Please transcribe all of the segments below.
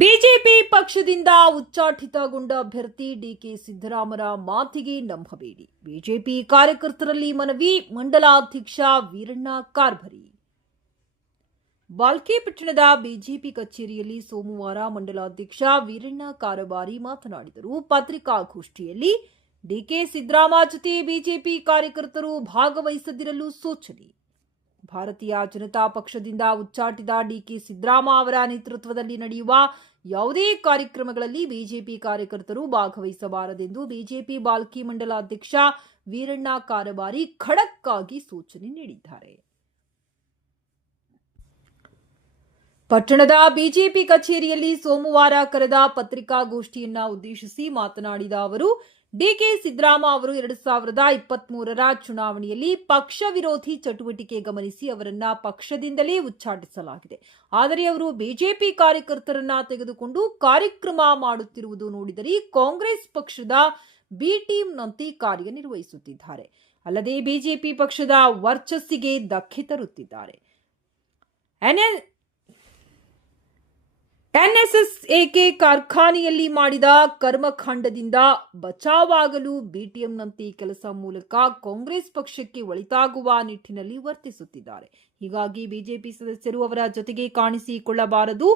BJP ಪಕ್ಷದಿಂದ ಉಚ್ಚಾಟಿತಗೊಂಡ ಅಭ್ಯರ್ಥಿ DK ಸಿದ್ದರಾಮರ ಮಾತಿಗೆ ನಂಬಬೇಡಿ. ಬಿಜೆಪಿ ಕಾರ್ಯಕರ್ತರಲ್ಲಿ ಮನವಿ ಮಂಡಲಾಧ್ಯಕ್ಷ ವೀರಣ್ಣ ಕಾರ್ಭರಿ ಬಾಲ್ಕೆ ಪಟ್ಟಣದ ಬಿಜೆಪಿ ಕಚೇರಿಯಲ್ಲಿ ಸೋಮವಾರ ಮಂಡಲಾಧ್ಯಕ್ಷ ವೀರಣ್ಣ ಕಾರಬಾರಿ ಮಾತನಾಡಿದರು. ಪತ್ರಿಕಾಗೋಷ್ಠಿಯಲ್ಲಿ ಡಿಕೆ ಸಿದ್ದರಾಮ ಜೊತೆ ಬಿಜೆಪಿ ಕಾರ್ಯಕರ್ತರು ಭಾಗವಹಿಸದಿರಲು ಸೂಚನೆ. ಭಾರತೀಯ ಜನತಾ ಪಕ್ಷದಿಂದ ಉಚ್ಚಾಟಿದ ಡಿಕೆ ಸಿದ್ದರಾಮ ಅವರ ನೇತೃತ್ವದಲ್ಲಿ ನಡೆಯುವ ಯಾವುದೇ ಕಾರ್ಯಕ್ರಮಗಳಲ್ಲಿ ಬಿಜೆಪಿ ಕಾರ್ಯಕರ್ತರು ಭಾಗವಹಿಸಬಾರದೆಂದು ಬಿಜೆಪಿ ಬಾಲ್ಕಿ ಮಂಡಲಾಧ್ಯಕ್ಷ ವೀರಣ್ಣ ಕಾರಬಾರಿ ಖಡಕ್ಕಾಗಿ ಸೂಚನೆ ನೀಡಿದ್ದಾರೆ. ಪಟ್ಟಣದ ಬಿಜೆಪಿ ಕಚೇರಿಯಲ್ಲಿ ಸೋಮವಾರ ಕರೆದ ಪತ್ರಿಕಾಗೋಷ್ಠಿಯನ್ನ ಉದ್ದೇಶಿಸಿ ಮಾತನಾಡಿದ ಅವರು, ಡಿಕೆ ಸಿದ್ದರಾಮ ಅವರು ಎರಡು ಸಾವಿರದ ಇಪ್ಪತ್ಮೂರರ ಚುನಾವಣೆಯಲ್ಲಿ ಪಕ್ಷ ವಿರೋಧಿ ಚಟುವಟಿಕೆ ಗಮನಿಸಿ ಅವರನ್ನ ಪಕ್ಷದಿಂದಲೇ ಉಚ್ಚಾಟಿಸಲಾಗಿದೆ. ಆದರೆ ಅವರು ಬಿಜೆಪಿ ಕಾರ್ಯಕರ್ತರನ್ನ ತೆಗೆದುಕೊಂಡು ಕಾರ್ಯಕ್ರಮ ಮಾಡುತ್ತಿರುವುದು ನೋಡಿದರೆ ಕಾಂಗ್ರೆಸ್ ಪಕ್ಷದ ಬಿ ಟೀಮ್ನಂತೆ ಕಾರ್ಯನಿರ್ವಹಿಸುತ್ತಿದ್ದಾರೆ. ಅಲ್ಲದೆ ಬಿಜೆಪಿ ಪಕ್ಷದ ವರ್ಚಸ್ಸಿಗೆ ಧಕ್ಕೆ ತರುತ್ತಿದ್ದಾರೆ. ಎನ್ಎಲ್ ಎನ್ಎಸ್ಎಸ್ಎಕೆ ಕಾರ್ಖಾನೆಯಲ್ಲಿ ಮಾಡಿದ ಕರ್ಮಕಾಂಡದಿಂದ ಬಚಾವಾಗಲು ಬಿಟಿಎಂನಂತೆ ಕೆಲಸ ಮೂಲಕ ಕಾಂಗ್ರೆಸ್ ಪಕ್ಷಕ್ಕೆ ಒಳಿತಾಗುವ ನಿಟ್ಟಿನಲ್ಲಿ ವರ್ತಿಸುತ್ತಿದ್ದಾರೆ. ಹೀಗಾಗಿ ಬಿಜೆಪಿ ಸದಸ್ಯರು ಅವರ ಜೊತೆಗೆ ಕಾಣಿಸಿಕೊಳ್ಳಬಾರದು.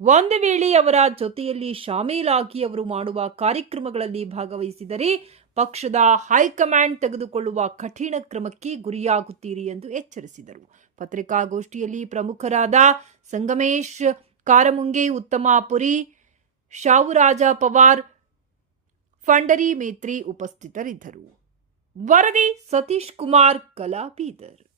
ಒಂದು ವೇಳೆ ಅವರ ಜೊತೆಯಲ್ಲಿ ಶಾಮೀಲಾಗಿ ಅವರು ಮಾಡುವ ಕಾರ್ಯಕ್ರಮಗಳಲ್ಲಿ ಭಾಗವಹಿಸಿದರೆ ಪಕ್ಷದ ಹೈಕಮಾಂಡ್ ತೆಗೆದುಕೊಳ್ಳುವ ಕಠಿಣ ಕ್ರಮಕ್ಕೆ ಗುರಿಯಾಗುತ್ತೀರಿ ಎಂದು ಎಚ್ಚರಿಸಿದರು. ಪತ್ರಿಕಾಗೋಷ್ಠಿಯಲ್ಲಿ ಪ್ರಮುಖರಾದ ಸಂಗಮೇಶ್ ಕಾರಮುಂಗೆ ಉತ್ತಮಾಪುರಿ ಶಾವುರಾಜ ಪವಾರ್ ಫಂಡರಿ ಮೇತ್ರಿ ಉಪಸ್ಥಿತರಿದ್ದರು. ವರದಿ ಸತೀಶ್ ಕುಮಾರ್ ಕಲಾಬೀದರ್